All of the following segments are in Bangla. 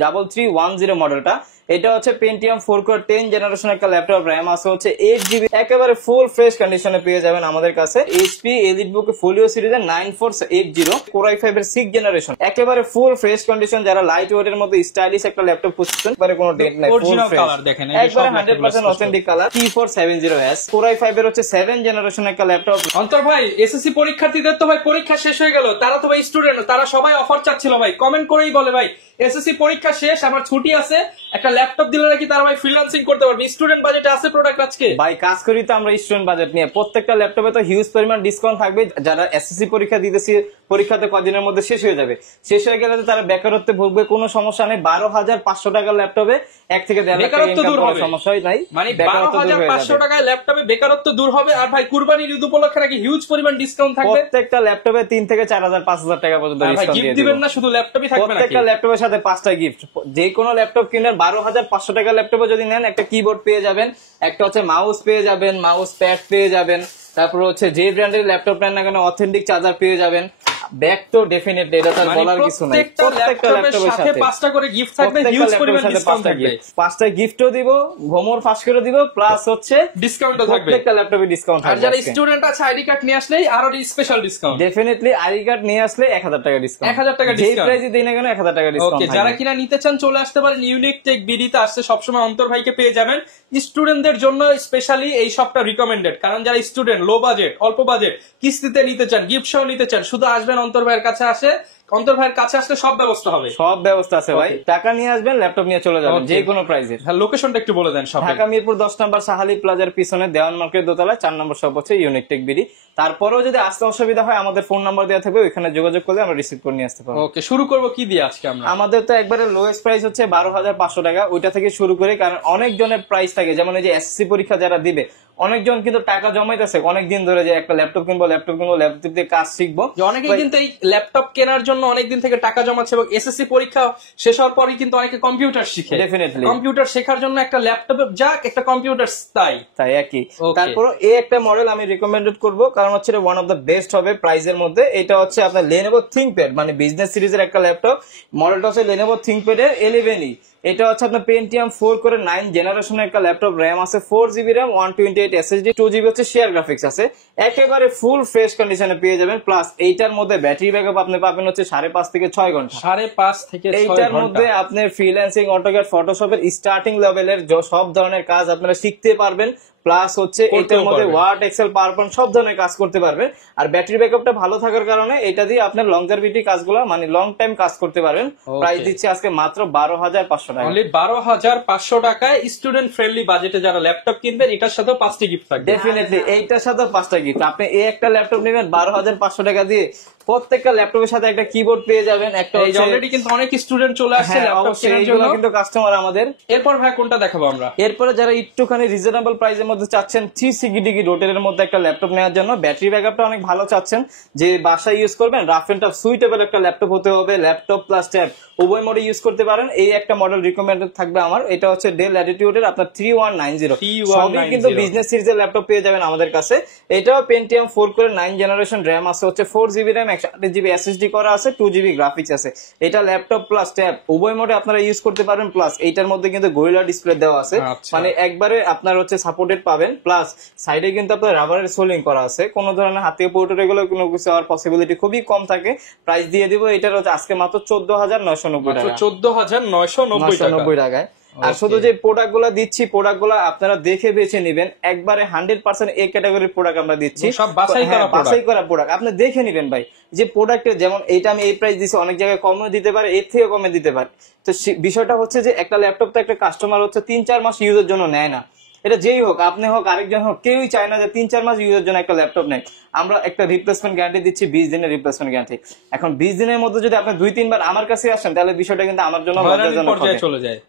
3310 মডেলটা। এটা হচ্ছে পেন্টিয়াম 4 কোর 10 জেনারেশন একটা ল্যাপটপ, র‍্যাম আছে হচ্ছে 8GB, একেবারে ফুল ফ্রেশ কন্ডিশনে পেয়ে যাবেন আমাদের কাছে। এইচপি এলিটবুক ফোলিও সিরিজের 9480 কোর i5 এর 6 জেনারেশন, একেবারে ফুল ফ্রেশ কন্ডিশন। যারা লাইট ওয়েট এর মধ্যে স্টাইলিশ একটা ল্যাপটপ খুঁজছেন, একবারে কোনো ডেট নাই, ফুল ফ্রেশ দেখেন, একবারে 100% authentic colour T470S core i5 এর হচ্ছে 7 জেনারেশন একটা ল্যাপটপ। অন্তর ভাই, এসএসসি পরীক্ষার্থীদের তো ভাই পরীক্ষা শেষ হয়ে গেল, তারা তো ভাই স্টুডেন্ট, তারা সবাই অফার চাচ্ছিল ভাই, কমেন্ট করেই বলে ভাই এসএসসি পরীক্ষা শেষ, আমার ছুটি আছে, একটা ল্যাপটপ দিলে নাকি তারা ভাই ফ্রিল্যান্সিং করতে পারবে। স্টুডেন্ট বাজেটে আছে প্রোডাক্ট আজকে ভাই, কাজ করি তো আমরা স্টুডেন্ট বাজেট নিয়ে। প্রত্যেকটা ল্যাপটপে তো হিউজ পরিমাণ ডিসকাউন্ট থাকবে। যারা এসএসসি পরীক্ষা দিতেছে, পরীক্ষাতে কদিনের মধ্যে শেষ হয়ে যাবে, শেষ হয়ে গেলে তারা বেকারত্বে ভুগবে, কোনো সমস্যা নেই। 12500 টাকার ল্যাপটপে 1 থেকে 1.5 লাখ টাকা ইনকাম করার সমস্যাই নাই, মানে 12500 টাকায় ল্যাপটপে বেকারত্ব দূর হবে। আর ভাই কুরবানির ঈদ উপলক্ষে নাকি হিউজ পরিমাণ ডিসকাউন্ট থাকবে, প্রত্যেকটা ল্যাপটপে 3 থেকে 4000 5000 টাকা পর্যন্ত ডিসকাউন্ট দিয়ে দিবেন না, শুধু ল্যাপটপই থাকবে নাকি? প্রত্যেকটা ল্যাপটপের সাথে 5টা গিফট। যে কোনো ল্যাপটপ কিনেন 12500 টাকার ল্যাপটপে যদি নেন, একটা কিবোর্ড পেয়ে যাবেন, একটা হচ্ছে মাউস পেয়ে যাবেন, মাউস প্যাড পেয়ে যাবেন, তারপর হচ্ছে যে ব্র্যান্ডের ল্যাপটপ নেন না কেন অথেন্টিক চার্জার পেয়ে যাবেন। ব্যাগ তো ডেফিনেটলি, এটা তার বলার কিছু নাই। প্রত্যেকটা ল্যাপটপের সাথে 5টা করে গিফট থাকবে, হিউজ পরিমাণ ডিসকাউন্ট থাকবে। 5টা গিফটও দিব, হোমওয়ার্ক ফাঁস করে দিব, প্লাস হচ্ছে ডিসকাউন্টও থাকবে। প্রত্যেকটা ল্যাপটপে ডিসকাউন্ট থাকবে। আর যারা স্টুডেন্ট আছে আইডি কার্ড নিয়ে আসলেই আরো special discount. Definitely ID card নিয়ে আসলে 1000 টাকা ডিসকাউন্ট, 1000 টাকা ডিসকাউন্ট, যে প্রাইসে দেই না কেন 1000 টাকা ডিসকাউন্ট। ওকে, যারা কিনা নিতে চান চলে আসতে পারেন ইউনিক টেক বিডিতে, আসছে সবসময় অন্তর ভাইকে পেয়ে যাবেন। স্টুডেন্টদের জন্য স্পেশালি এই শপটা রিকমেন্ডেড, কারণ যারা স্টুডেন্ট, লো বাজেট, অল্প বাজেট, কিস্তিতে নিতে চান, গিফট সহ নিতে চান, শুধু আসবেন অন্তর ভাইয়ের কাছে। অন্তর ভাইয়ের কাছে আসলে সব ব্যবস্থা হবে, সব ব্যবস্থা আছে ভাই। টাকা নিয়ে আসবেন, ল্যাপটপ নিয়ে চলে যাবেন যে কোনো প্রাইসে। হ্যাঁ, লোকেশনটা একটু বলে দেন। ঢাকা মিরপুর 10 নম্বর সাহালি প্লাজার পিছনে দেওয়ান মার্কেট দোতলায় 4 নম্বর শপ হচ্ছে ইউনিক টেক বিডি। তারপরেও যদি আসতে অসুবিধা হয়, আমাদের ফোন নাম্বার দেওয়া থাকবে, ওইখানে যোগাযোগ করলে আমরা রিসিভ করে নিয়ে আসতে পারবো। ওকে, শুরু করবো কি দিয়ে আজকে আমরা? আমাদের তো একবারে লোয়েস্ট প্রাইস হচ্ছে 12500 টাকা, ওইটা থেকে শুরু করে। কারণ অনেক জনের প্রাইস থাকে, যেমন এই যে এসএসসি পরীক্ষা যারা দিবে, অনেকজন কিন্তু টাকা জমাইতেছে অনেকদিন ধরে, যে একটা ল্যাপটপ কিনবো, ল্যাপটপ দিয়ে কাজ শিখবো। অনেকেই কিন্তু এই ল্যাপটপ কেনার জন্য অনেকদিন থেকে টাকা জমাচ্ছে, এবং এসএসসি পরীক্ষা শেষ হওয়ার পরই কিন্তু অনেকে কম্পিউটার শিখে। ডেফিনেটলি কম্পিউটার শেখার জন্য একটা ল্যাপটপে যাক, একটা কম্পিউটার তাই একই। তারপর এই একটা মডেল আমি রিকমেন্ডেড করবো, কারণ হচ্ছে ওয়ান অফ দ্য বেস্ট হবে প্রাইসের মধ্যে। এটা হচ্ছে আপনার লেনোভো থিংকপ্যাড, মানে বিজনেস সিরিজের একটা ল্যাপটপ। মডেলটা হচ্ছে লেনোভো থিংকপ্যাড এর 11E। এটা হচ্ছে আপনার পেন্টিয়াম 4 কোর 9 জেনারেশনের একটা ল্যাপটপ, র‍্যাম আছে 4GB র‍্যাম, 128 SSD, 2GB হচ্ছে শেয়ার গ্রাফিক্স আছে, একেবারে ফুল ফ্রেশ কন্ডিশনে পেয়ে যাবেন। প্লাস এইটার মধ্যে ব্যাটারি ব্যাকআপ আপনি পাবেন হচ্ছে 5.5 থেকে 6 ঘন্টা। 5.5 থেকে 6 ঘন্টা। এইটার মধ্যে আপনার ফ্রিল্যান্সিং, অটোক্যাড, ফটোশপের স্টার্টিং লেভেলের সব ধরনের কাজ আপনারা শিখতে পারবেন। প্লাস হচ্ছে এটার মধ্যে ওয়ার্ড, এক্সেল, পাওয়ার পয়েন্ট সব ধরনের কাজ করতে পারবেন। আর ব্যাটারি ব্যাকআপটা ভালো থাকার কারণে এটা দিয়ে আপনার লংজারভিটি কাজগুলো, মানে লং টাইম কাজ করতে পারবেন। প্রাইস দিচ্ছে আজকে মাত্র 12500 টাকা, অনলি 12500 টাকায়। স্টুডেন্ট ফ্রেন্ডলি বাজেটে যারা ল্যাপটপ কিনবেন, এটার সাথে 5টি গিফট থাকবে। ডেফিনেটলি এইটার সাথে 5টা গিফট। আপনি এই একটা ল্যাপটপ নেবেন 12500 টাকা দিয়ে, প্রত্যেকটা ল্যাপটপের সাথে একটা কিবোর্ড পেয়ে যাবেন। একটা অলরেডি কিন্তু অনেক স্টুডেন্ট চলে আসছে ল্যাপটপ কেনার জন্য, কিন্তু কাস্টমার আমাদের। এরপর ভাই কোনটা দেখাবো আমরা? এরপরে যারা একটুখানি রিজনেবল প্রাইসের মধ্যে চাচ্ছেন 360 রোটের মধ্যে একটা ল্যাপটপ নেওয়ার জন্য, ব্যাটারি ব্যাকআপটা অনেক ভালো চাচ্ছেন, যে বাসায় ইউজ করবেন, রাফ এন্ড টাফ সুইটেবল একটা ল্যাপটপ হতে হবে, ল্যাপটপ প্লাস ট্যাব উভয় মোডে ইউজ করতে পারেন, এই একটা মডেল রিকমেন্ডেড থাকবে আমার। এটা হচ্ছে ডেল ল্যাটিটিউডের আপনার 3190। সবই কিন্তু বিজনেস সিরিজের ল্যাপটপ পেয়ে যাবেন আমাদের কাছে। এটাও পেন্টিয়াম 4 কোর 9 জেনারেশন, র‍্যাম আছে হচ্ছে 4GB র‍্যাম, 128GB SSD করা আছে, 2GB গ্রাফিক্স আছে। এটা ল্যাপটপ প্লাস ট্যাব উভয় মোডে আপনারা ইউজ করতে পারবেন। প্লাস এইটার মধ্যে কিন্তু গরিলা ডিসপ্লে দেওয়া আছে, মানে একবারে আপনার হচ্ছে সাপোর্টেড পাবেন। প্লাস সাইডে কিন্তু আপনার রাবারের সোলিং করা আছে, কোনো ধরনের হাতে পোর্টের এগুলো কোনো কিছু হওয়ার পসিবিলিটি খুবই কম থাকে। প্রাইস দিয়ে দিব এটার হচ্ছে আজকে মাত্র 14990 টাকা, 14990 টাকায়। আর শুধু যে প্রোডাক্ট গুলা দিচ্ছি, প্রোডাক্ট গুলা আপনারা দেখে বেছে নিবেন, একবারে 100% এই ক্যাটাগরির প্রোডাক্ট আমরা দিচ্ছি, সব বাছাই করা প্রোডাক্ট। আপনি দেখে নিবেন ভাই, যে প্রোডাক্টের যেমন এইটা আমি এই প্রাইস দিচ্ছি, অনেক জায়গায় কমও দিতে পারে, এর থেকে কমে দিতে পারে। তো বিষয়টা হচ্ছে যে একটা ল্যাপটপ তো একটা কাস্টমার হচ্ছে 3-4 মাস ইউজের জন্য নেয় না, এটা যেই হোক, আপনি হোক আরেকজন হোক, কেউই চায় না যে 3-4 মাস ইউজের জন্য একটা ল্যাপটপ নেয়। আমরা একটা রিপ্লেসমেন্ট গ্যারান্টি দিচ্ছি, 20 দিনের রিপ্লেসমেন্ট গ্যারান্টি। এখন 20 দিনের মধ্যে যদি আপনি 2-3 বার আমার কাছে আসেন, তাহলে বিষয়টা কিন্তু আমার জন্য লজ্জাজনক হবে,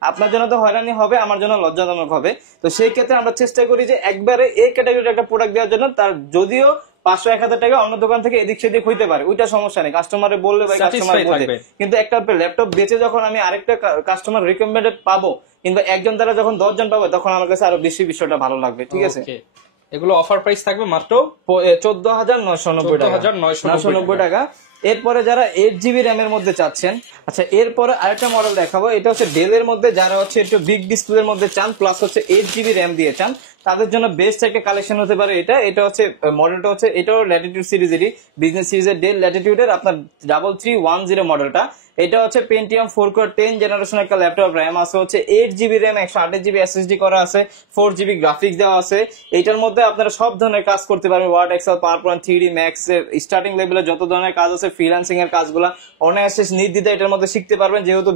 আপনার জন্য তো হয়রানি হবে, আমার জন্য লজ্জাজনক হবে। তো সেই ক্ষেত্রে আমরা চেষ্টা করি যে একবারে এই ক্যাটাগরির একটা প্রোডাক্ট দেওয়ার জন্য। তার যদিও 500-1000 টাকা অন্য দোকান থেকে এদিক সেদিক হইতে পারে, ওইটা সমস্যা নেই, কাস্টমারে বললে ভাই কাস্টমার বলবে। কিন্তু একটা ল্যাপটপ বেচে যখন আমি আরেকটা কাস্টমার রিকমেন্ডেড পাবো, কিংবা একজন দ্বারা যখন 10 জন পাবো, তখন আমার কাছে আরো বেশি বিষয়টা ভালো লাগবে। ঠিক আছে, এগুলো অফার প্রাইস থাকবে মাত্র 14990 টাকা। এরপরে যারা 8 GB র্যামের মধ্যে চাচ্ছেন, আচ্ছা এরপরে আরেকটা মডেল দেখাবো। এটা হচ্ছে ডেলের মধ্যে যারা হচ্ছে একটু বিগ ডিসপ্লের মধ্যে চান, প্লাস হচ্ছে 8 GB র্যাম দিয়ে চান, তাদের জন্য বেস্ট একটা কালেকশন হতে পারে এটা। এটা হচ্ছে মডেলটা হচ্ছে, এটাও ল্যাটিটিউড সিরিজেরই, বিজনেস সিরিজের ডেল ল্যাটিটিউডের আপনার 3310 মডেলটা। এটা হচ্ছে পেন্টিয়াম 4 কোর 10 জেনারেশন একটা ল্যাপটপ, র্যাম আছে হচ্ছে 8 GB র্যাম, 128 GB SSD করা আছে, 4 GB গ্রাফিক্স দেওয়া আছে। এটার মধ্যে আপনারা সব ধরনের কাজ করতে পারবেন, Word, Excel, PowerPoint, 3D Max এর স্টার্টিং লেভেলের যত ধরনের কাজ আছে, ফ্রিল্যান্সিং এর কাজগুলো অনায়াসে নির্দ্বিধায় এটার মধ্যে শিখতে পারবেন। যেহেতু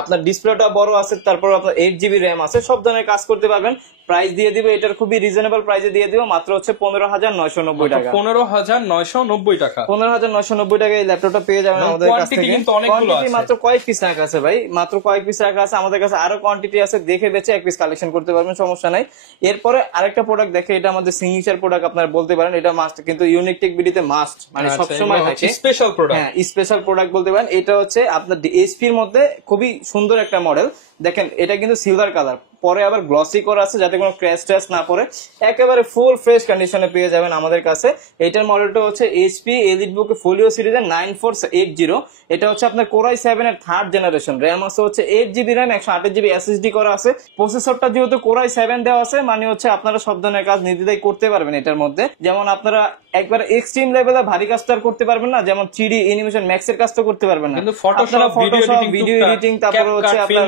আপনার ডিসপ্লেটা বড় আছে, তারপর আপনার 8 GB র্যাম আছে, সব ধরনের কাজ করতে পারবেন। প্রাইস দিয়ে দিব এটার খুবই রিজনেবল প্রাইসে দিয়ে দিব, মাত্র হচ্ছে 15,990 টাকা। 15,990 টাকা। 15,990 টাকা এই ল্যাপটপটা পেয়ে যাবেন আমাদের কাছ থেকে। কিন্তু অনেকগুলো আছে, মাত্র কয়েক পিস রাখা আছে ভাই, মাত্র কয়েক পিস রাখা আছে। আমাদের কাছে আরো কোয়ান্টিটি আছে, দেখে বেছে এক পিস কালেকশন করতে পারবেন, সমস্যা নাই। এরপরে আরেকটা প্রোডাক্ট দেখে, এটা আমাদের সিগনেচার প্রোডাক্ট আপনারা বলতে পারেন, এটা মাস্ট, কিন্তু ইউনিক টেক বিডিতে মাস্ট, মানে সবসময় থাকে স্পেশাল প্রোডাক্ট। হ্যাঁ, স্পেশাল প্রোডাক্ট বলতে পারেন। এটা হচ্ছে আপনার এইচপির মধ্যে খুবই সুন্দর একটা মডেল। দেখেন এটা কিন্তু সিলভার কালার, পরে আবার গ্লসি করা আছে যাতে কোনো ক্র্যাশ ট্র্যাশ না পড়ে, একেবারে ফুল ফ্রেশ কন্ডিশনে পেয়ে যাবেন আমাদের কাছে। এটার মডেলটা হচ্ছে এইচপি এলিটবুক ফোলিও সিরিজের 9480। এটা হচ্ছে আপনার কোরাই 7 এর 3rd জেনারেশন, র্যাম আছে হচ্ছে 8 GB র্যাম, 128 GB SSD করা আছে। প্রসেসরটা যেহেতু কোরাই 7 দেওয়া আছে, মানে হচ্ছে আপনারা সব ধরনের কাজ নির্দ্বিধায় করতে পারবেন এটার মধ্যে। যেমন আপনারা একবার এক্সট্রিম লেভেলে ভারী কাজটা করতে পারবেন না, যেমন 3D অ্যানিমেশন ম্যাক্সের কাজটা করতে পারবেন না, কিন্তু ফটোশপ, ভিডিও এডিটিং, তারপরে হচ্ছে আপনার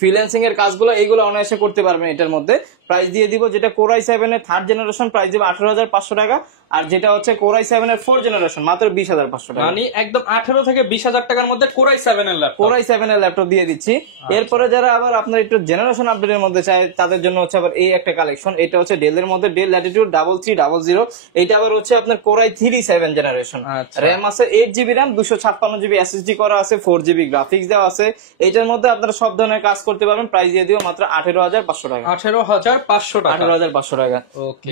ফ্রিল্যান্সিং এর কাজগুলো, এইগুলো অনায়াসে করতে পারবেন এটার মধ্যে। প্রাইস দিয়ে দিব, যেটা কোরাই 7 এর 3rd জেনারেশন প্রাইস দিব 18,500 টাকা, আর যেটা হচ্ছে কোরাই 7 এর 4th জেনারেশন মাত্র 20,500 টাকা। মানে একদম 18 থেকে 20,000 টাকার মধ্যে কোরাই 7 এর ল্যাপটপ, কোরাই 7 এর ল্যাপটপ দিয়ে দিচ্ছি। এরপরে যারা আবার আপনার একটু জেনারেশন আপডেটের মধ্যে চায়, তাদের জন্য হচ্ছে আবার এই একটা কালেকশন। এটা হচ্ছে ডেলের মধ্যে ডেল ল্যাটিটিউড 3300। এটা আবার হচ্ছে আপনার কোরাই 7 জেনারেশন, র্যাম আছে 8 GB র্যাম, 256 GB SSD করা আছে, 4 GB গ্রাফিক্স দেওয়া আছে। এটার মধ্যে আপনারা সব ধরনের কাজ করতে পারবেন। প্রাইস দিয়ে দিও মাত্র 18,500 টাকা। 18,500 টাকা। 18,500 টাকা।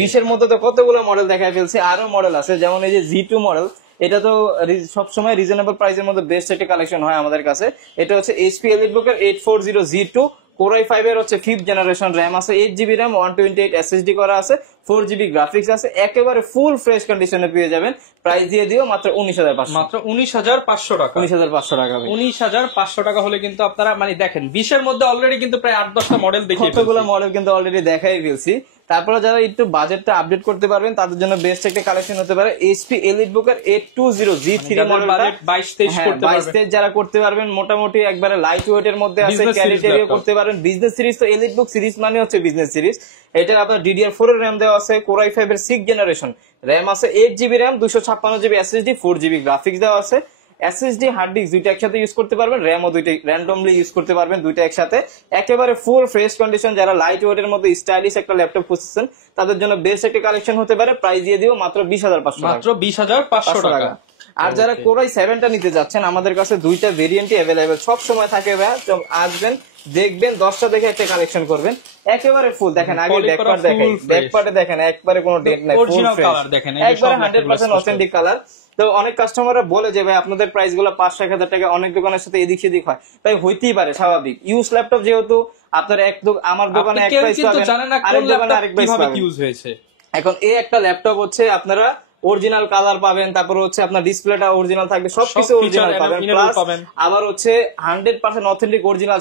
20 এর মধ্যে তো কতগুলো মডেল দেখায় ফেলছি, আরো মডেল আছে, যেমন এই যে Z2 মডেল। এটা তো সবসময় রিজনেবল প্রাইসের মধ্যে বেস্ট একটা কালেকশন হয় আমাদের কাছে। এটা হচ্ছে এইচপি এলিটবুক এর 840 Z2, কোরাই 5 এর হচ্ছে 5th জেনারেশন, র্যাম আছে 8 GB র্যাম, 128 SSD করা আছে, 4 GB গ্রাফিক্স আছে, একেবারে ফুল ফ্রেশ কন্ডিশনে পেয়ে যাবেন। প্রাইস দিয়ে দিও মাত্র 19,500। মাত্র 19,500 টাকা। 19,500 টাকা। 19,500 টাকা হলে কিন্তু আপনারা মানে দেখেন 20 এর মধ্যে অলরেডি কিন্তু প্রায় 8-10টা মডেল দেখিয়ে ফেলছি। কতগুলো মডেল কিন্তু অলরেডি দেখাই ফেলছি। তারপরে যারা একটু বাজেটটা আপডেট করতে পারবেন, তাদের জন্য বেস্ট একটা কালেকশন হতে পারে এইচপি এলিটবুক এর 820 Z3 মডেলটা। 22-23 করতে পারবেন, 22-23 যারা করতে পারবেন, মোটামুটি একবারে লাইট ওয়েট এর মধ্যে আছে, ক্যারিটেরিও করতে পারবেন। বিজনেস সিরিজ তো এলিটবুক সিরিজ মানে হচ্ছে বিজনেস সিরিজ। এটার আপনার DDR4 এর র্যাম দেওয়া আছে, কোরাই 5 এর 6th জেনারেশন, র্যাম আছে 8 GB RAM, 256 GB SSD, 4 GB graphics দেওয়া আছে। SSD হার্ড ডিস্ক দুইটা একসাথে ইউজ করতে পারবেন, র্যামও দুইটা র্যান্ডমলি ইউজ করতে পারবেন, দুইটা একসাথে, একেবারে ফুল ফ্রেশ কন্ডিশন। যারা লাইট ওয়েট এর মধ্যে স্টাইলিশ একটা ল্যাপটপ খুঁজছেন, তাদের জন্য বেস্ট একটা কালেকশন হতে পারে। প্রাইস দিয়ে দিও মাত্র 20,500 টাকা। মাত্র 20,500 টাকা। আর যারা কোরাই 7টা নিতে যাচ্ছেন, আমাদের কাছে দুইটা ভেরিয়েন্টই অ্যাভেলেবেল, সব সময় থাকে ভাই। আসবেন, দেখবেন, 10টা দেখে একটা কালেকশন করবেন, একেবারে ফুল। দেখেন আগে ব্যাকপার্ট দেখেন, ব্যাকপার্টে দেখেন একবারে কোনো ডেট নাই, ফুল ফ্রেশ, একবারে 100% অথেন্টিক কালার। তো অনেক কাস্টমাররা বলে যে ভাই আপনাদের প্রাইস গুলো 500-1000 টাকা, অনেক দোকানের সাথে এদিক সেদিক হয়, তাই হইতেই পারে, স্বাভাবিক। ইউজ ল্যাপটপ যেহেতু আপনার আমার দোকানে এক প্রাইস পাবেন, আরেক দোকানে আরেক প্রাইস পাবেন। এখন এই একটা ল্যাপটপ হচ্ছে আপনারা অরিজিনাল কালার পাবেন, তারপর হচ্ছে আপনার ডিসপ্লেটা অরিজিনাল থাকবে, সবকিছু অরিজিনাল পাবেন, প্লাস আবার হচ্ছে 100% অথেন্টিক অরিজিনাল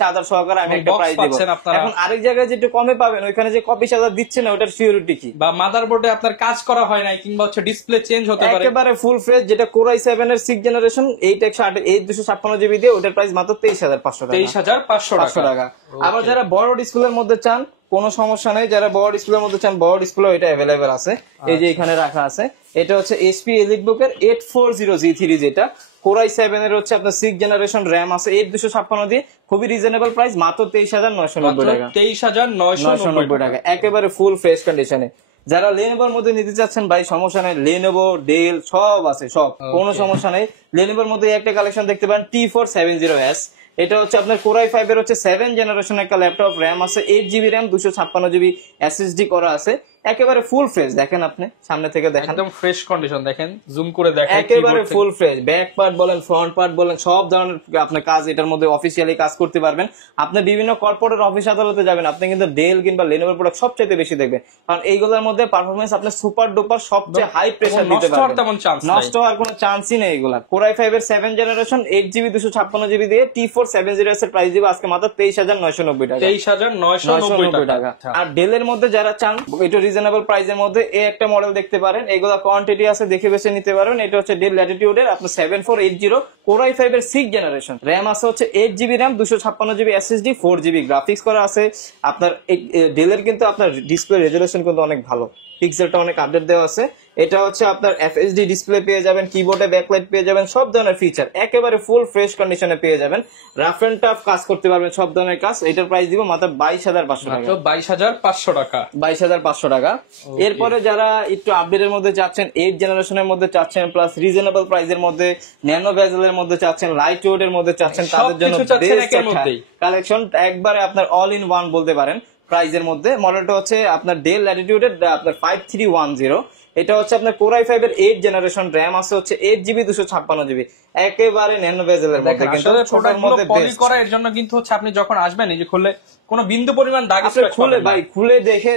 চার্জার সহকারে আমি একটা প্রাইস দেব। এখন আরেক জায়গায় যেটা কমে পাবেন, ওইখানে যে কপি চার্জার দিচ্ছে না, ওটার সিকিউরিটি কি, বা মাদারবোর্ডে আপনার কাজ করা হয় নাই, কিংবা হচ্ছে ডিসপ্লে চেঞ্জ হতে পারে, একেবারে ফুল ফ্রেশ। যেটা কোরাই 7 এর 6th জেনারেশন 8 GB দিয়ে, ওটার প্রাইস মাত্র 23,500 টাকা। 23,500 টাকা। আবার যারা বড় ডিসপ্লের মধ্যে চান, কোনো সমস্যা নেই, যারা বড় ডিসপ্লের মধ্যে চান, বড় ডিসপ্লে এটা অ্যাভেলেবেল আছে, এই যে এখানে রাখা আছে। এটা হচ্ছে এইচপি এলিটবুক এর 840 Z3, যেটা কোরাই 7 এর হচ্ছে আপনার 6th জেনারেশন, র্যাম আছে 8 256 দিয়ে, খুবই রিজনেবল প্রাইস, মাত্র 23,990 টাকা। 23,990 টাকা, একেবারে ফুল ফ্রেশ কন্ডিশনে। যারা লেনোভোর মধ্যে নিতে চাচ্ছেন ভাই, সমস্যা নেই, লেনোভো, ডেল সব আছে, সব কোনো সমস্যা নেই। লেনোভোর মধ্যে একটা কালেকশন দেখতে পারেন, T470S। এটা হচ্ছে আপনার কোরাই 5 এর হচ্ছে 7th জেনারেশন একটা ল্যাপটপ, র্যাম আছে 8 GB র্যাম, 256 GB SSD করা আছে, একেবারে ফুল ফ্রেশ, দেখেন আপনি সামনে থেকে দেখেন একদম ফ্রেশ কন্ডিশন, দেখেন জুম করে দেখেন একেবারে ফুল ফ্রেশ। ব্যাক পার্ট বলেন, ফ্রন্ট পার্ট বলেন, সব ধরনের আপনার কাজ এটার মধ্যে অফিসিয়ালি কাজ করতে পারবেন। আপনি বিভিন্ন কর্পোরেট অফিস আদালতে যাবেন, আপনি কিন্তু ডেল কিংবা লেনোভোর প্রোডাক্ট সবচেয়ে বেশি দেখবেন, কারণ এইগুলোর মধ্যে পারফরমেন্স আপনি সুপার ডুপার সবচেয়ে হাই প্রেসার দিতে পারবেন, নষ্ট হওয়ার কোনো চান্সই নেই এগুলা। কোরাই 5 এর 7 জেনারেশন 8GB 256GB দিয়ে T4 70S এর প্রাইস দিব আজকে মাত্র 23,990 টাকা। 23,990 টাকা। আর ডেলের মধ্যে যারা চান একটু রিজনেবল প্রাইসের মধ্যে এই একটা মডেল দেখতে পারেন, এগুলা কোয়ান্টিটি আছে দেখে বেছে নিতে পারবেন। এটা হচ্ছে ডেল ল্যাটিটিউড এর আপনার 7480 কোরাই 5 এর 6 জেনারেশন, র্যাম আছে হচ্ছে 8GB RAM, 256GB SSD, 4GB graphics করা আছে। আপনার ডেলের কিন্তু আপনার ডিসপ্লে রেজোলিউশন কিন্তু অনেক ভালো, পিক্সেলটা অনেক আপডেট দেওয়া আছে। এটা হচ্ছে আপনার FHD ডিসপ্লে পেয়ে যাবেন, কিবোর্ডে ব্যাকলাইট পেয়ে যাবেন, সব ধরনের ফিচার একেবারে ফুল ফ্রেশ কন্ডিশনে পেয়ে যাবেন। রাফ এন্ড টাফ কাজ করতে পারবেন সব ধরনের কাজ। এটার প্রাইস দিব মাত্র 22,500 টাকা। 22,500 টাকা, 22,500 টাকা। এরপরে যারা একটু আপডেটের মধ্যে চাচ্ছেন, 8 জেনারেশনের মধ্যে চাচ্ছেন, প্লাস রিজনেবল প্রাইসের মধ্যে, ন্যানো বেজেলের মধ্যে চাচ্ছেন, লাইট ওয়েট এর মধ্যে চাচ্ছেন, তাদের জন্য কালেকশন একবারে আপনার অল ইন ওয়ান বলতে পারেন প্রাইজের মধ্যে। মডেলটা হচ্ছে আপনার ডেল ল্যাটিটিউডের আপনার 5310। এটা হচ্ছে আপনার কোরাই 5 এর 8 জেনারেশন, র্যাম আছে হচ্ছে 8GB 256GB, একেবারে ন্যানো বেজেলের মধ্যে, কিন্তু ছোটর মধ্যে বেস্ট করা। এর জন্য কিন্তু হচ্ছে আপনি যখন আসবেন এই যে খুললে কোনো বিন্দু পরিমাণ দাগ খুলে ভাই খুলে দেখে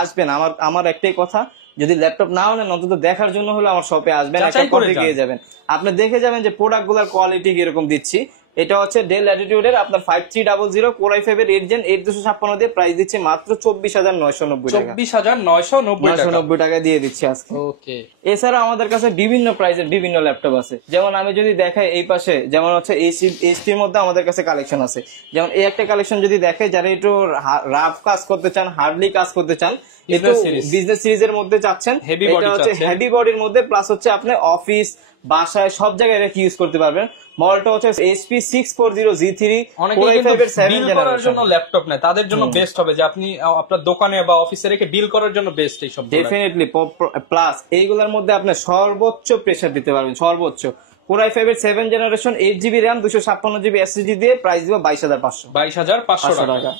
আসবেন। আমার একটাই কথা, যদি ল্যাপটপ নাও নেন অন্তত দেখার জন্য হলে আমার শপে আসবেন, একটা কপি গিয়ে যাবেন, আপনি দেখে যাবেন যে প্রোডাক্ট গুলার কোয়ালিটি কিরকম দিচ্ছি। এটা হচ্ছে ডেল ল্যাটিটিউডের আপনার 5300 কোরাই 5 এর 8 জেন 8256 দিয়ে প্রাইস দিচ্ছে মাত্র 24,990 টাকা। 24,990 টাকা দিয়ে দিচ্ছি আজকে। ওকে। এছাড়া আমাদের কাছে বিভিন্ন প্রাইসের বিভিন্ন ল্যাপটপ আছে, যেমন আমি যদি দেখাই এই পাশে, যেমন হচ্ছে এইচপির মধ্যে আমাদের কাছে কালেকশন আছে। যেমন এই একটা কালেকশন যদি দেখে, যারা একটু রাফ কাজ করতে চান, হার্ডলি কাজ করতে চান, একটু বিজনেস সিরিজের মধ্যে চাচ্ছেন, এটা হচ্ছে হেভি বডির মধ্যে, প্লাস হচ্ছে আপনি অফিস বাসায় সব জায়গায় রেখে ইউজ করতে পারবেন। মডেলটা হচ্ছে HP 640G3 কোরাই 5 এর 7 জেনারেশন। জন্য ল্যাপটপ নেয় তাদের জন্য বেস্ট হবে, যে আপনি আপনার দোকানে বা অফিসে রেখে ডিল করার জন্য বেস্ট এই সব। ডেফিনেটলি। প্লাস এইগুলোর মধ্যে আপনি সর্বোচ্চ প্রেসার দিতে পারবেন, সর্বোচ্চ। কোরাই 5 এর 7 generation 8GB RAM 256GB SSD দিয়ে প্রাইস দিব 22,500 টাকা।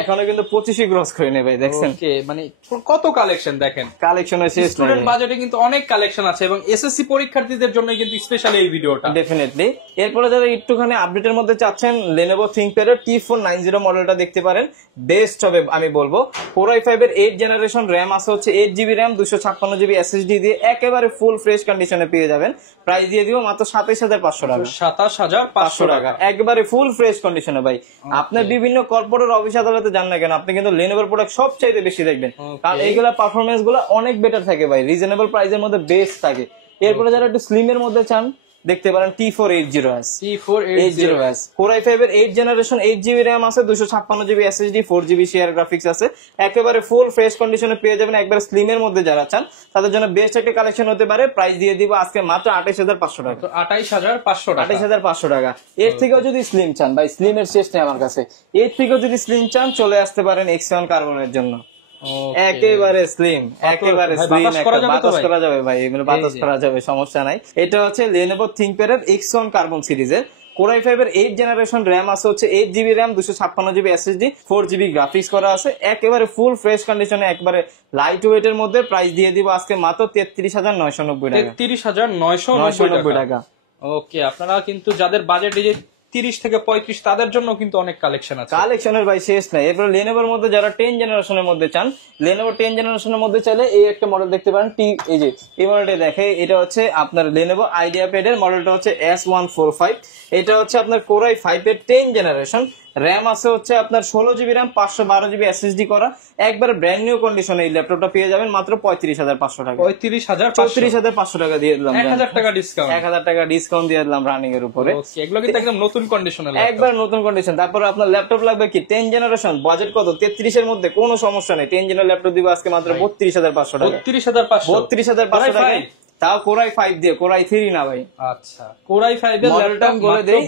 এখনো কিন্তু 25 ক্রস করে নেবে, দেখছেন মানে কত কালেকশন দেখেন। কালেকশনের শেষ নাই, স্টুডেন্ট বাজেটে কিন্তু অনেক কালেকশন আছে, এবং এসএসসি পরীক্ষার্থীদের জন্য কিন্তু স্পেশালি এই ভিডিওটা। ডেফিনেটলি। এরপরে যারা একটুখানি আপডেটের মধ্যে চাচ্ছেন, Lenovo ThinkPad এর T490 মডেলটা দেখতে পারেন, বেস্ট হবে আমি বলবো। কোরাই 5 এর 8 জেনারেশন, র্যাম আছে হচ্ছে 8GB র্যাম 256GB SSD দিয়ে একেবারে ফুল ফ্রেশ কন্ডিশনে পেয়ে যাবেন। প্রাইস দিয়ে দিব মাত্র 27,500 টাকা। 27,500 টাকা, একবারে ফুল ফ্রেশ কন্ডিশনে ভাই। আপনার বিভিন্ন কর্পোরেট অফিস আদালতে যান না কেন, আপনি কিন্তু লেনোভোর প্রোডাক্ট সবচাইতে বেশি দেখবেন, কারণ এইগুলা পারফরমেন্স গুলো অনেক বেটার থাকে ভাই, রিজনেবল প্রাইসের মধ্যে বেস্ট থাকে। এরপরে যারা একটু স্লিম এর মধ্যে চান, দেখতে পারেন T480S কোরাই 5 এর 8 জেনারেশন, 8GB র্যাম আছে, 256GB SSD, 4GB share graphics আছে, একেবারে ফুল ফ্রেশ কন্ডিশনে পেয়ে যাবেন। একবার স্লিম এর মধ্যে যারা চান তাদের জন্য বেস্ট একটা কালেকশন হতে পারে। প্রাইস দিয়ে দিব আজকে মাত্র 28,500 টাকা। 28,500 টাকা। এর থেকেও যদি স্লিম চান ভাই, স্লিম এর শেষ নেই আমার কাছে, এর থেকেও যদি স্লিম চান চলে আসতে পারেন X1 কার্বনের জন্য। একেবারে স্লিম, একেবারে স্লিম, বাতাস করা যাবে ভাই, এগুলো বাতাস করা যাবে, সমস্যা নাই। এটা হচ্ছে Lenovo ThinkPad এর X1 কার্বন সিরিজের কোরাই 5 এর 8 জেনারেশন, র্যাম আছে হচ্ছে 8GB RAM 256GB SSD, 4GB graphics করা আছে, একেবারে ফুল ফ্রেশ কন্ডিশনে, একবারে লাইট ওয়েট এর মধ্যে। প্রাইস দিয়ে দিব আজকে মাত্র 33,990 টাকা। 33,990 টাকা। ওকে, আপনারা কিন্তু যাদের বাজেট 30 থেকে 35 তাদের জন্য কিন্তু অনেক কালেকশন আছে, কালেকশনের ভাই শেষ নাই। এরপর লেনোভোর মধ্যে যারা 10 জেনারেশনের মধ্যে চান, Lenovo 10 জেনারেশনের মধ্যে চাইলে এই একটা মডেল দেখতে পারেন। এই যে এই মডেলটা দেখে, এটা হচ্ছে আপনার Lenovo IdeaPad এর মডেলটা হচ্ছে S145। এটা হচ্ছে আপনার কোরাই 5 এর 10 জেনারেশন, র্যাম আছে হচ্ছে আপনার 16GB র্যাম, 512GB SSD করা, একবার ব্র্যান্ড নিউ কন্ডিশনে এই ল্যাপটপটা পেয়ে যাবেন মাত্র 35,500 টাকা। 34,500 টাকা দিয়ে দিলাম, 1,000 টাকা ডিসকাউন্ট, 1,000 টাকা ডিসকাউন্ট দিয়ে দিলাম রানিং এর উপরে। এগুলো কিন্তু একদম নতুন কন্ডিশনে, একবার নতুন কন্ডিশন। তারপর আপনার ল্যাপটপ লাগবে কি 10 জেনারেশন, বাজেট কত 33 এর মধ্যে, কোনো সমস্যা নেই, 10 জেনারেল ল্যাপটপ দিব আজকে মাত্র 32,500 টাকা। 32,500 টাকা, তাও কোরাই 5 দিয়ে, কোরাই 3 না ভাই। আচ্ছা, কোরাই 5 এর ল্যাপটপ বলে দেই,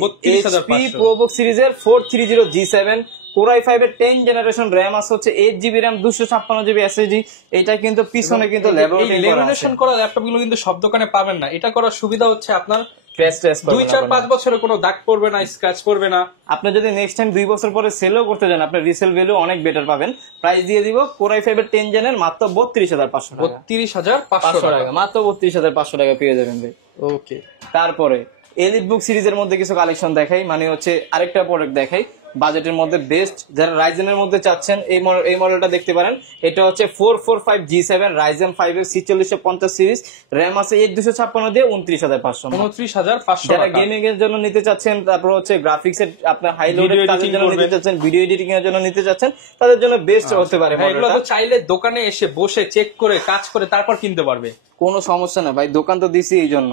HP ProBook সিরিজের 430G7 কোরাই 5 এর 10 জেনারেশন, র্যাম আছে হচ্ছে 8GB র্যাম 256GB SSD। এটা কিন্তু পিছনে কিন্তু ল্যামিনেশন করা ল্যাপটপ গুলো কিন্তু সব দোকানে পাবেন না। এটা করার সুবিধা হচ্ছে আপনার ক্র্যাশ ট্র্যাশ করবে 2-4-5 বছরে কোনো দাগ পড়বে না, স্ক্র্যাচ পড়বে না। আপনি যদি নেক্সট টাইম 2 বছর পরে সেলও করতে যান, আপনার রিসেল ভ্যালু অনেক বেটার পাবেন। প্রাইস দিয়ে দিব Core i5 এর 10 জেনের মাত্র 32,500 টাকা। 32,500 টাকা, মাত্র 32,500 টাকা পেয়ে যাবেন ভাই। ওকে। তারপরে এলিট বুক সিরিজের মধ্যে কিছু কালেকশন দেখাই, মানে হচ্ছে আরেকটা প্রোডাক্ট দেখাই বাজেটের মধ্যে বেস্ট। যারা রাইজেনের মধ্যে চাচ্ছেন এই মডেলটা দেখতে পারেন। এটা হচ্ছে 445G7 রাইজেন 5 এর 4650 সিরিজ, র্যাম আছে 8256 দিয়ে 29,500। 29,500 যারা টাকা। গেমিং এর জন্য নিতে চাচ্ছেন, তারপর হচ্ছে গ্রাফিক্স এর আপনার হাই লোডের Video কাজের editing জন্য নিতে করবেন। চাচ্ছেন, ভিডিও এডিটিং এর জন্য নিতে চাচ্ছেন, তাদের জন্য বেস্ট হতে পারে হ্যাঁ, এগুলো মডেলটা। তো চাইলে দোকানে এসে বসে চেক করে কাজ করে তারপর কিনতে পারবে। কোনো সমস্যা না ভাই, দোকান তো দিছি এই জন্য।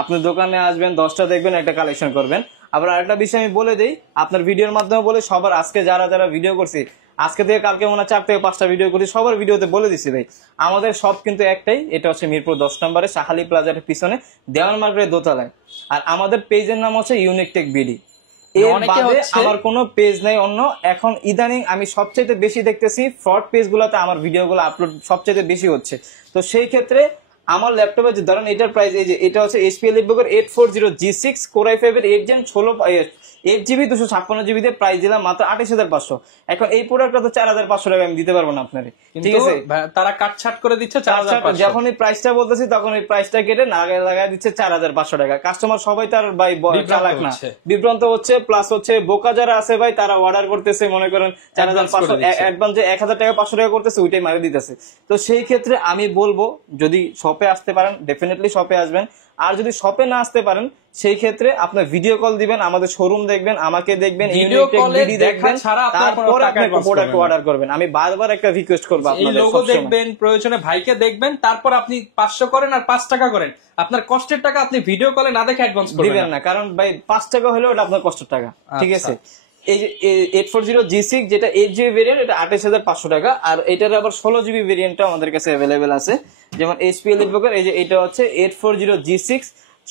আপনি দোকানে আসবেন, 10টা দেখবেন, একটা কালেকশন করবেন। আবার আরেকটা বিষয় আমি বলে দিই, আপনার ভিডিওর মাধ্যমে বলে সবার, আজকে যারা যারা ভিডিও করছি, আজকে থেকে কালকে মনে হয় 4 থেকে 5টা ভিডিও করছি, সবার ভিডিওতে বলে দিছি ভাই, আমাদের সব কিন্তু একটাই, এটা হচ্ছে মিরপুর 10 নম্বরে শাহালি প্লাজার পিছনে দেওয়ান মার্কেটের দোতলায়। আর আমাদের পেজের নাম হচ্ছে ইউনিক টেক বিডি। এর অনেকে বাদে হচ্ছে- আমার কোনো পেজ নাই অন্য। এখন ইদানিং আমি সবচেয়ে বেশি দেখতেছি ফ্রড পেজ গুলাতে আমার ভিডিওগুলো আপলোড সবচেয়ে বেশি হচ্ছে। তো সেই ক্ষেত্রে আমার ল্যাপটপে যে ধরেন এটার প্রাইস, এই যে এটা হচ্ছে HP এলিটবুকের 840G6 Core i5 এর 8 জেন 8GB 256GB দিয়ে প্রাইস দিলাম মাত্র 28,500। এখন এই প্রোডাক্টটা তো 4,500 টাকা আমি দিতে পারবো না আপনারে, ঠিক কিন্তু আছে? তারা কাটছাট করে দিচ্ছে 4,500। যখন এই প্রাইসটা বলতেছি তখন এই প্রাইসটা কেটে লাগাই দিচ্ছে 4,500 টাকা। কাস্টমার সবাই তার ভাই চালাক না, বিভ্রান্ত হচ্ছে। প্লাস হচ্ছে বোকা যারা আছে ভাই, তারা অর্ডার করতেছে, মনে করেন 4,500 অ্যাডভান্স যে 1,000 টাকা 500 টাকা করতেছে, ওইটাই মারি দিতেছে। তো সেই ক্ষেত্রে আমি বলবো, যদি শপে আসতে পারেন ডেফিনেটলি শপে আসবেন। আর যদি শপে না আসতে পারেন, সেই ক্ষেত্রে আপনার ভিডিও কল দিবেন, আমাদের শোরুম দেখবেন, আমাকে দেখবেন, ভিডিও কলে দেখা ছাড়া আপনার কোনো তারপর টাকা আপনি advance প্রোডাক্ট করবেন না। অর্ডার করবেন। আমি বারবার একটা রিকোয়েস্ট করবো এই আপনাদের, লোগো সবসময় দেখবেন, প্রয়োজনে ভাইকে দেখবেন, তারপর আপনি 500 করেন আর 5 টাকা করেন, আপনার কষ্টের টাকা আপনি ভিডিও কলে না দেখে অ্যাডভান্স করবেন দিবেন না, কারণ ভাই 5 টাকা হলেও ওটা আপনার কষ্টের টাকা, ঠিক আছে? এই যে 840G6 যেটা 8GB ভেরিয়েন্ট, এটা 28,500 টাকা। আর এটার আবার 16GB ভেরিয়েন্টটা আমাদের কাছে অ্যাভেলেবেল আছে। যেমন HP এলিটবুকের এই যে এটা হচ্ছে 840G6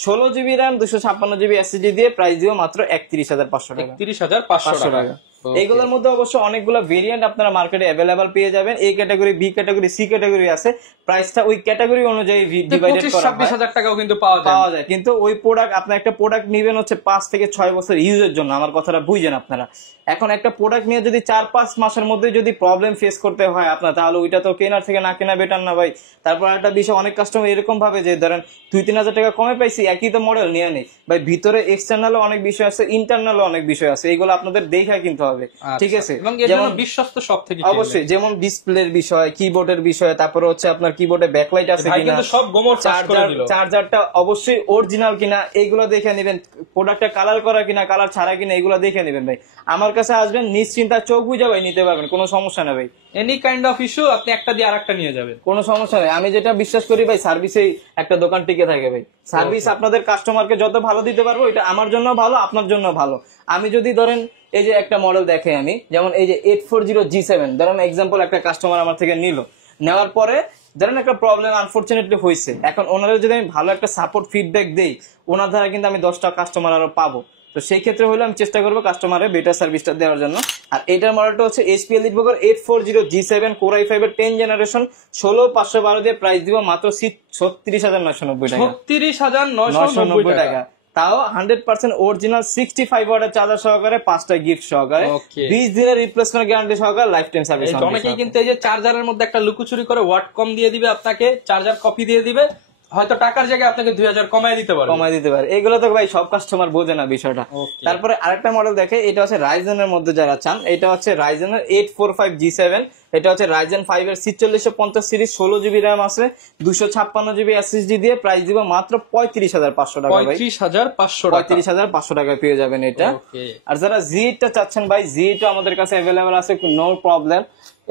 16GB RAM 256GB SSD দিয়ে প্রাইস দিও মাত্র 31,500 টাকা। 31,500 টাকা। এইগুলোর মধ্যে অবশ্য অনেকগুলো ভেরিয়েন্ট আপনারা মার্কেটে অ্যাভেলেবেল পেয়ে যাবেন। A category, B category, C category আছে। প্রাইসটা ওই ক্যাটাগরি অনুযায়ী ডিভাইডেড করা হয়। 25,000-26,000 টাকাও কিন্তু পাওয়া যায়। কিন্তু ওই প্রোডাক্ট, আপনি একটা প্রোডাক্ট নেবেন হচ্ছে 5 থেকে 6 বছর ইউজের জন্য, আমার কথাটা বুঝেন আপনারা। এখন একটা প্রোডাক্ট নিয়ে যদি 4-5 মাসের মধ্যে যদি প্রবলেম ফেস করতে হয় আপনার, তাহলে ওইটা তো কেনার থেকে না কেনা বেটার না ভাই? তারপর একটা বিষয়, অনেক কাস্টমার এরকম ভাবে যে ধরেন 2-3 হাজার টাকা কমে পাইছি, একই তো মডেল নিয়ে নেই ভাই। ভিতরে এক্সটার্নাল অনেক বিষয় আছে, ইন্টারনাল অনেক বিষয় আছে, এইগুলো আপনাদের দেখা কিনতে হবে, ঠিক আছে? এবং এর জন্য বিশ্বস্ত সব থেকে অবশ্যই, যেমন ডিসপ্লের বিষয়, কিবোর্ডের বিষয়, তারপরে হচ্ছে আপনার কিবোর্ডে ব্যাকলাইট আছে কিনা, সব গোমর চার্জ করে দিল, চার্জারটা অবশ্যই অরিজিনাল কিনা, এইগুলো দেখে নেবেন। প্রোডাক্টটা কালার করা কিনা, কালার ছাড়া কিনা, এগুলো দেখে নেবেন ভাই। আমার কাছে আসবেন, নিশ্চিন্তা চোখ বুঝা ভাই নিতে পারবেন, কোনো সমস্যা না ভাই। এনি কাইন্ড অফ ইস্যু আপনি একটা দিয়ে আরেকটা নিয়ে যাবেন, কোনো সমস্যা নেই। আমি যেটা বিশ্বাস করি ভাই, সার্ভিসেই একটা দোকান টিকে থাকে ভাই। সার্ভিস আপনাদের কাস্টমারকে যত ভালো দিতে পারবো, এটা আমার জন্য ভালো, আপনার জন্য ভালো। আমি যদি ধরেন এই যে একটা মডেল দেখে, আমি যেমন এই যে 840G7 ধরেন এক্সাম্পল, একটা কাস্টমার আমার থেকে নিল, নেওয়ার পরে ধরেন একটা প্রবলেম আনফরচুনেটলি হয়েছে। এখন ওনারা যদি আমি ভালো একটা সাপোর্ট ফিডব্যাক দেই, ওনার দ্বারা কিন্তু আমি 10টা কাস্টমার আরো পাবো। তো সেই ক্ষেত্রে হলে আমি চেষ্টা করবো কাস্টমারের বেটার সার্ভিসটা দেওয়ার জন্য। আর এটার মডেলটা হচ্ছে HP এলিটবুকের 840G7 Core i5 এর 10 জেনারেশন 16512 দিয়ে প্রাইস দিব মাত্র 36,990 টাকা। 36,990 টাকা। তাও 100% অরিজিনাল 65 ওয়াটের চার্জার সহকারে, 5টা গিফট সহকারে, 20 দিনের রিপ্লেসমেন্ট গ্যারান্টি সহকারে, লাইফ টাইম সার্ভিস। অনেকেই কিন্তু এই যে চার্জারের মধ্যে একটা লুকোচুরি করে ওয়াট কম দিয়ে দিবে আপনাকে, চার্জার কপি দিয়ে দিবে, হয়তো টাকার জায়গায় আপনাকে 2,000 কমায় দিতে পারে। এগুলো তো ভাই সব কাস্টমার বোঝে না বিষয়টা। তারপরে আরেকটা মডেল দেখে, এটা হচ্ছে রাইজেনের মধ্যে যারা চান, এটা হচ্ছে রাইজেনের 845G7, এটা হচ্ছে রাইজেন 5 এর 4650 সিরিজ, 16GB RAM আছে, 256GB SSD দিয়ে প্রাইস দিব মাত্র 35,500 টাকা ভাই। 35,500 টাকায় পেয়ে যাবেন এটা। আর যারা Z8টা চাচ্ছেন ভাই, Z8 আমাদের কাছে अवेलेबल আছে, নো প্রবলেম।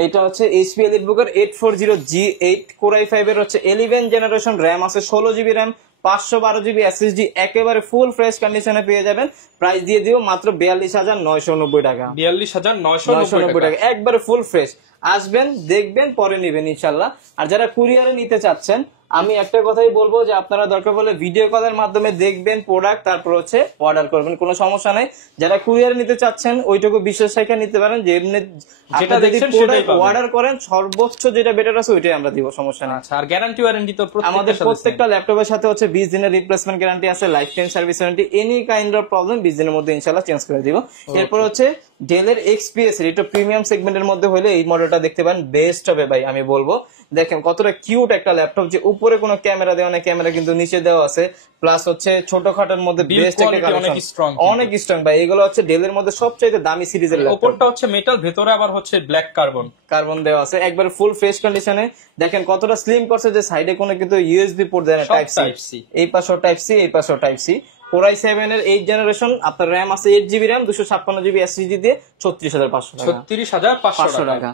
এটা হচ্ছে HP এলিটবুকের 840G8 Core i5 এর হচ্ছে 11 জেনারেশন, RAM আছে 16GB RAM, 512GB SSD, একেবারে ফুল ফ্রেশ কন্ডিশনে পেয়ে যাবেন। প্রাইস দিয়ে দিও মাত্র 42,990 টাকা। 42,990 টাকা, একবারে ফুল ফ্রেশ। আসবেন, দেখবেন, পরে নিবেন ইনশাল্লাহ। আর যারা কুরিয়ারে নিতে চাচ্ছেন, আমি একটা কথাই বলবো যে আপনারা দরকার পড়লে ভিডিও কলের মাধ্যমে দেখবেন প্রোডাক্ট, তারপর হচ্ছে অর্ডার করবেন, কোনো সমস্যা নাই। যারা কুরিয়ারে নিতে চাচ্ছেন ওইটুকু বিশ্বাস রেখে নিতে পারেন যে এমনি যেটা আপনারা যদি দেখছেন সেটাই পাবেন। অর্ডার করেন সর্বোচ্চ যেটা বেটার আছে ওইটাই আমরা দিব, সমস্যা নেই। আচ্ছা, আর গ্যারান্টি ওয়ারেন্টি তো আমাদের প্রত্যেকটা প্রত্যেকটা ল্যাপটপের সাথে হচ্ছে 20 দিনের রিপ্লেসমেন্ট গ্যারান্টি আছে, life time service warranty, any kind of problem 20 দিনের মধ্যে ইনশাআল্লাহ চেঞ্জ করে দিব। এরপর হচ্ছে ডেলের এক্সপিএস, এটা প্রিমিয়াম সেগমেন্টের মধ্যে হলে এই মডেলটা দেখতে পারেন, বেস্ট হবে ভাই আমি বলবো। দেখেন কতটা কিউট একটা ল্যাপটপ, যে উপরে কোনো ক্যামেরা দেওয়া নেই, ক্যামেরা কিন্তু নিচে দেওয়া আছে, প্লাস হচ্ছে ছোটখাটোর মধ্যে Build বেস্ট একটা quality অনেক কালেকশন, strong অনেক স্ট্রং ভাই। এগুলো হচ্ছে ডেলের মধ্যে সবচাইতে দামি সিরিজের ল্যাপটপ। উপরটা হচ্ছে মেটাল, ভেতরে আবার হচ্ছে ব্ল্যাক কার্বন কার্বন দেওয়া আছে, একবার ফুল ফ্রেশ কন্ডিশনে। দেখেন কতটা স্লিম করছে, যে সাইডে কোনো কিন্তু ইউএসবি পোর্ট দেয় না, সব টাইপ Type C। সি, এই পাশেও টাইপ সি, এই পাশেও টাইপ সি। কোরাই 7 এর 8 জেনারেশন, আপনার র্যাম আছে 8 জিবি র্যাম, 256 জিবি এসএসডি দিয়ে 36,500 টাকা। 36,500 টাকা।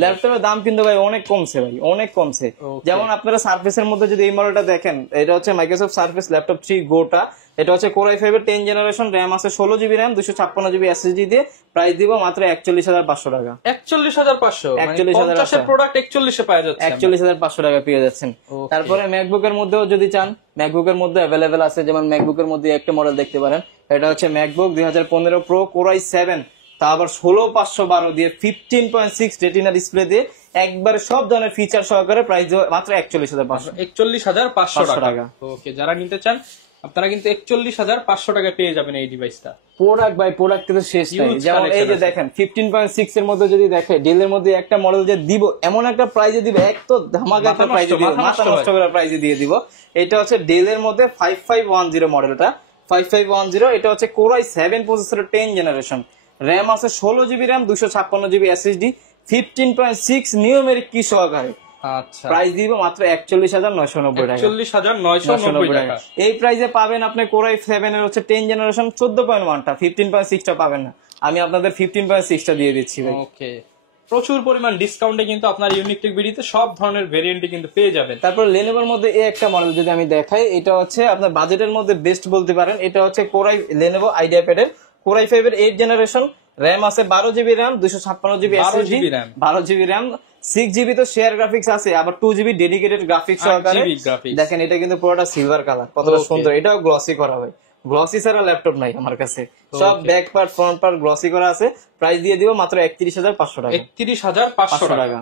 ল্যাপটপের দাম কিন্তু ভাই অনেক কমছে ভাই, অনেক কমছে। যেমন আপনারা সার্ফেসের মধ্যে যদি এই মডেলটা দেখেন, এটা হচ্ছে মাইক্রোসফট সার্ফেস ল্যাপটপ 3 গোটা, এটা হচ্ছে কোরাই 5 এর 10 জেনারেশন, র্যাম আছে 16 জিবি র্যাম, 256 জিবি এসএসডি দিয়ে, প্রাইস দিব মাত্র 41,500 টাকা। 41,500, 41,500 প্রোডাক্ট 41 পাওয়া যাচ্ছে। 41,500 টাকা পেয়ে যাচ্ছেন। তারপরে ম্যাকবুকের মধ্যেও যদি চান, ম্যাকবুকের মধ্যে অ্যাভেলেবেল আছে, যেমন ম্যাকবুকের মধ্যে একটা মডেল দেখতে পারেন, এটা হচ্ছে ম্যাকবুক 2015 প্রো কোরাই 7, তা আবার 16512 দিয়ে 15.6 রেটিনা ডিসপ্লে দিয়ে, একবার সব ধরনের ফিচার সহকারে, প্রাইস মাত্র 41,500 41,500 টাকা। ওকে, যারা নিতে চান আপনারা কিন্তু 41,500 টাকা পেয়ে যাবেন এই ডিভাইসটা। প্রোডাক্ট বাই প্রোডাক্ট কিন্তু শেষ নাই। Huge যেমন এই যে collection আছে। দেখেন 15.6 এর মধ্যে যদি দেখে, ডেলের মধ্যে একটা মডেল যে দিব, এমন একটা প্রাইজে দিব, এক তো ধামাকা একটা মাথা প্রাইজে নষ্ট, দিব, মাথা মাথা নষ্ট নষ্ট করে প্রাইজে দিয়ে দিব। এটা হচ্ছে ডেলের মধ্যে 5510 মডেলটা, 5510, এটা হচ্ছে কোরাই 7 প্রসেসরের 10 জেনারেশন, র্যাম আছে 16 GB RAM, 256 GB SSD, 15.6 numeric কি সহকারে, আচ্ছা, প্রাইস দিব মাত্র 41,990 টাকা। 41,990 টাকা। এই প্রাইসে পাবেন আপনি কোরাই 7 এর হচ্ছে 10 জেনারেশন 14.1টা, 15.6টা পাবেন না, আমি আপনাদের 15.6টা দিয়ে দিচ্ছি ভাই। ওকে, প্রচুর পরিমাণ ডিসকাউন্টে কিন্তু আপনার ইউনিক টেক বিডিতে সব ধরনের ভেরিয়েন্টে কিন্তু পেয়ে যাবেন। তারপর লেনোভোর মধ্যে এই একটা মডেল যদি আমি দেখাই, এটা হচ্ছে আপনার বাজেটের মধ্যে বেস্ট বলতে পারেন। এটা হচ্ছে কোরাই লেনোভো আইডিয়া প্যাডের কোরাই 5 এর 8 জেনারেশন, র্যাম আছে 12 GB RAM, 256 GB 12 SSD, GB RAM। 12 GB RAM, 6 GB তো শেয়ার গ্রাফিক্স আছে, আবার 2 জিবি ডেডিকেটেড গ্রাফিক্স সহকারে। 8 GB graphics। দেখেন এটা কিন্তু পুরোটা সিলভার কালার, কতটা Okay। সুন্দর, এটাও গ্লসি করা ভাই। গ্লসি ছাড়া ল্যাপটপ নাই আমার কাছে, সব back part front part glossy করা আছে। প্রাইস দিয়ে দিব মাত্র 31,500 টাকা। 31,500 টাকা।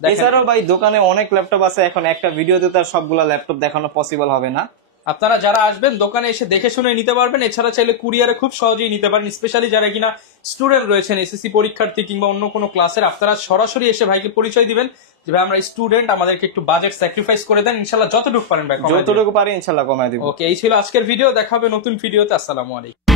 এছাড়াও ভাই দোকানে অনেক ল্যাপটপ আছে, এখন একটা ভিডিওতে তার সবগুলা ল্যাপটপ দেখানো পসিবল হবে না। আপনারা যারা আসবেন দোকানে এসে দেখে শুনে নিতে পারবেন। এছাড়া চাইলে কুরিয়ারে খুব সহজেই নিতে পারেন, স্পেশালি যারা কিনা স্টুডেন্ট রয়েছেন, এসএসসি পরীক্ষার্থী কিংবা অন্য কোনো ক্লাসের, আপনারা সরাসরি এসে ভাইকে পরিচয় দিবেন যে ভাই আমরা স্টুডেন্ট, আমাদেরকে একটু বাজেট স্যাক্রিফাইস করে দেন, ইনশাল্লাহ যতটুকু পারেন ভাই কমায় দিবেন। যতটুকু পারি ইনশাল্লাহ কমায় দিব। ওকে, এই ছিল আজকের ভিডিও, দেখা হবে নতুন ভিডিওতে। আসসালামু আলাইকুম।